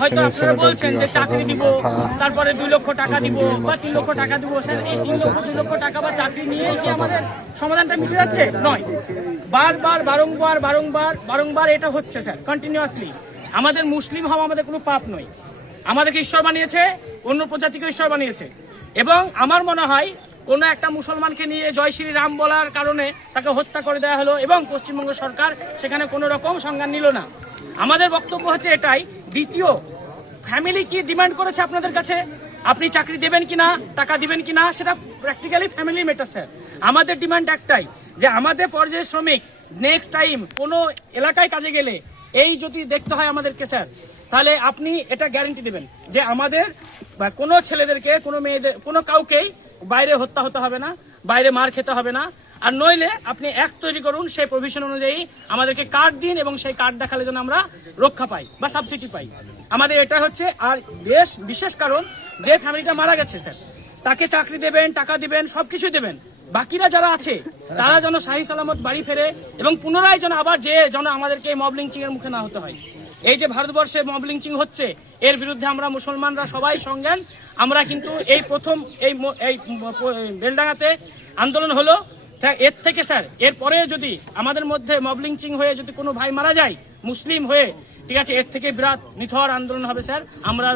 হয়তো আপনারা বলছেন যে চাকরি দিব, তারপরে 2 লক্ষ টাকা দিব বা 3 লক্ষ টাকা দিব। স্যার, এই 3 লক্ষ 2 লক্ষ টাকা বা চাকরি নিয়েই কি আমাদের সমাধানটা মিটে যাচ্ছে? নয়। বারবার বারংবার এটা হচ্ছে স্যার, কন্টিনিউয়াসলি। আমাদের মুসলিম হওয়া আমাদের কোনো পাপ নয়। আমাদেরকে ঈশ্বর বানিয়েছে, অন্য প্রজাতিকে ঈশ্বর বানিয়েছে। এবং আমার মনে হয় কোনো একটা মুসলমানকে নিয়ে জয় শ্রী রাম বলার কারণে তাকে হত্যা করে দেওয়া হলো এবং পশ্চিমবঙ্গ সরকার সেখানে কোনো রকম সংজ্ঞান নিল না। আমাদের বক্তব্য হচ্ছে এটাই। দ্বিতীয়, ফ্যামিলি কি ডিমান্ড করেছে আপনাদের কাছে? আপনি চাকরি দেবেন কিনা, টাকা দিবেন কিনা, সেটা প্র্যাকটিক্যালি ফ্যামিলি ম্যাটার স্যার। আমাদের ডিমান্ড একটাই, যে আমাদের পর্যায়ের শ্রমিক নেক্সট টাইম কোনো এলাকায় কাজে গেলে এই যদি দেখতে হয় আমাদেরকে স্যার, তাহলে আপনি এটা গ্যারান্টি দেবেন যে আমাদের কোনো ছেলেদেরকে, কোনো মেয়েদের, কোনো কাউকেই বাইরে হত্যা হতে হবে না, বাইরে মার খেতে হবে না। আর নইলে আপনি অ্যাক্ট তৈরি করুন, সেই প্রভিশন অনুযায়ী আমাদেরকে কার্ড দিন এবং সেই কার্ড দেখালে যেন আমরা রক্ষা পাই বা সাবসিডি পাই। আমাদের এটা হচ্ছে। আর বিশেষ কারণ, যে ফ্যামিলিটা মারা গেছে স্যার, তাকে চাকরি দেবেন, টাকা দিবেন, সবকিছু দেবেন। বাকিরা যারা আছে তারা যেন শাহী সালামত বাড়ি ফেরে এবং পুনরায় যেন আবার যেন আমাদেরকে মব লিঞ্চিং এর মুখে না হতে হয়। এই যে ভারতবর্ষে মব লিঞ্চিং হচ্ছে, এর বিরুদ্ধে আমরা মুসলমানরা সবাই সঙ্গেন। আমরা কিন্তু এই প্রথম এই বেলডাঙ্গাতে আন্দোলন হলো, এর থেকে স্যার এরপরে যদি আমাদের মধ্যে মব লিঞ্চিং হয়ে যদি কোনো ভাই মারা যায় মুসলিম হয়ে, ঠিক আছে, এর থেকে বিরাট নিথর আন্দোলন হবে স্যার। আমরা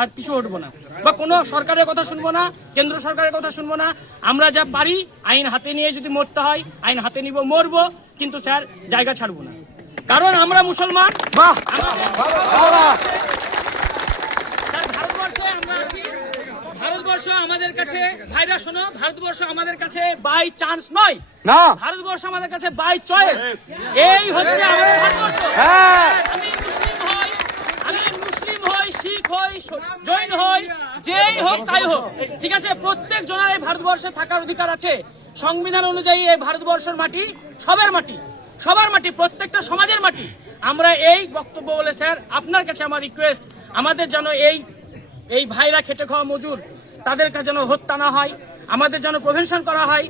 আর পিছু হটবো না, বা কোনো সরকারের কথা শুনবো না, কেন্দ্র সরকারের কথা শুনবো না। আমরা যা পারি আইন হাতে নিয়ে যদি মরতে হয় আইন হাতে নিব, মরবো, কিন্তু স্যার জায়গা ছাড়বো না, কারণ আমরা মুসলমান। ভারতবর্ষে আমরা আছি। ভারতবর্ষ আমাদের কাছে, ভাইরা শোনো, ভারতবর্ষ আমাদের কাছে বাই চান্স নয়, না, ভারতবর্ষ আমাদের কাছে বাই চয়েস। এই হচ্ছে আমাদের ভারতবর্ষ। আমি মুসলিম হই, শিখ হই, জৈন হই, যেই হোক তাই হোক, ঠিক আছে, প্রত্যেক জনের এই ভারতবর্ষে থাকার অধিকার আছে। সংবিধান অনুযায়ী এই ভারতবর্ষের মাটি সবার মাটি, সবার মাটি, প্রত্যেকটা সমাজের মাটি। আমরা এই বক্তব্য বলে স্যার আপনার কাছে আমার রিকোয়েস্ট, আমাদের যেন এই ভাইরা খেটে খাওয়া মজুর, তাদের কাছে যেন হত্যা না হয়, আমাদের যেন প্রিভেনশন করা হয়,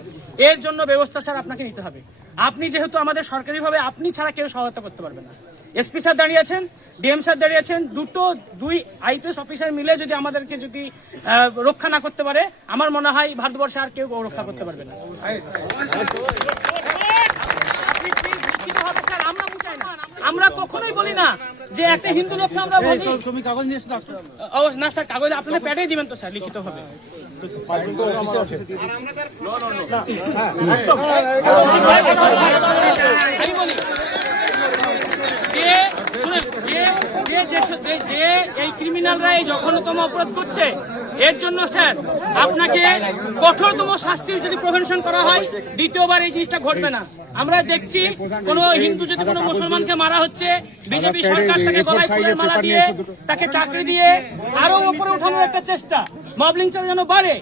এর জন্য ব্যবস্থা স্যার আপনাকে নিতে হবে। আপনি যেহেতু আমাদের সরকারিভাবে, আপনি ছাড়া কেউ সহায়তা করতে পারবে না। এসপি স্যার দাঁড়িয়ে আছেন, ডিএম স্যার দাঁড়িয়ে আছেন, দুই আইপিএস অফিসার মিলে যদি আমাদেরকে যদি রক্ষা না করতে পারে, আমার মনে হয় ভারতবর্ষে আর কেউ রক্ষা করতে পারবে না। আমরা কখনোই বলি না যে একটা হিন্দু লোককে আমরা বলি না স্যার, কাগজ আপনাদের প্যাডেই দিবেন তো স্যার, লিখিত হবে। আমি বলি যে এই ক্রিমিনালরা এই জঘন্যতম অপরাধ করছে, এর জন্য স্যার আপনাকে কঠোরতম শাস্তির যদি প্রিভেনশন করা হয়, দ্বিতীয়বার এই জিনিসটা ঘটবে না। আমরা দেখছি কোন হিন্দু যদি কোনো মুসলমানকে মারা হচ্ছে, বিজেপি সরকার তাকে গলায় ফুলের মালা দিয়ে, তাকে চাকরি দিয়ে আরো উপরে উঠানোর একটা চেষ্টা, মব লিঞ্চিং যেন বাড়ে।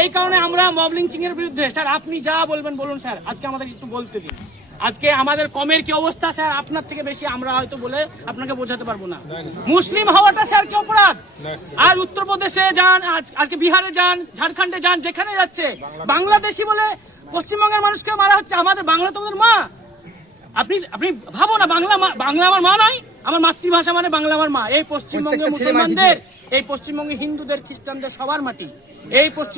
এই কারণে আমরা মব লিঞ্চিং এর বিরুদ্ধে। স্যার আপনি যা বলবেন বলুন স্যার, আজকে আমাদের একটু বলতে দিন। আজকে আমাদের কমের কি অবস্থা স্যার, আপনার থেকে বেশি আমরা হয়তো বলে আপনাকে বোঝাতে পারবো না। মুসলিম হওয়াটা স্যার কি অপরাধ? আজ উত্তরপ্রদেশে যান, আজকে বিহারে যান, ঝাড়খণ্ডে যান, যেখানে যাচ্ছে বাংলাদেশি বলে পশ্চিমবঙ্গের মানুষকে মারা হচ্ছে। আমাদের বাংলা তোমাদের মা। আপনি ভাবো না, বাংলা আমার মা নয়, আমার মাতৃভাষা মানে বাংলা আমার মা। এই পশ্চিমবঙ্গের মুসলমানদের, এই পশ্চিমবঙ্গে হিন্দুদের, খ্রিস্টানদের সবার মাটি, এই পশ্চিম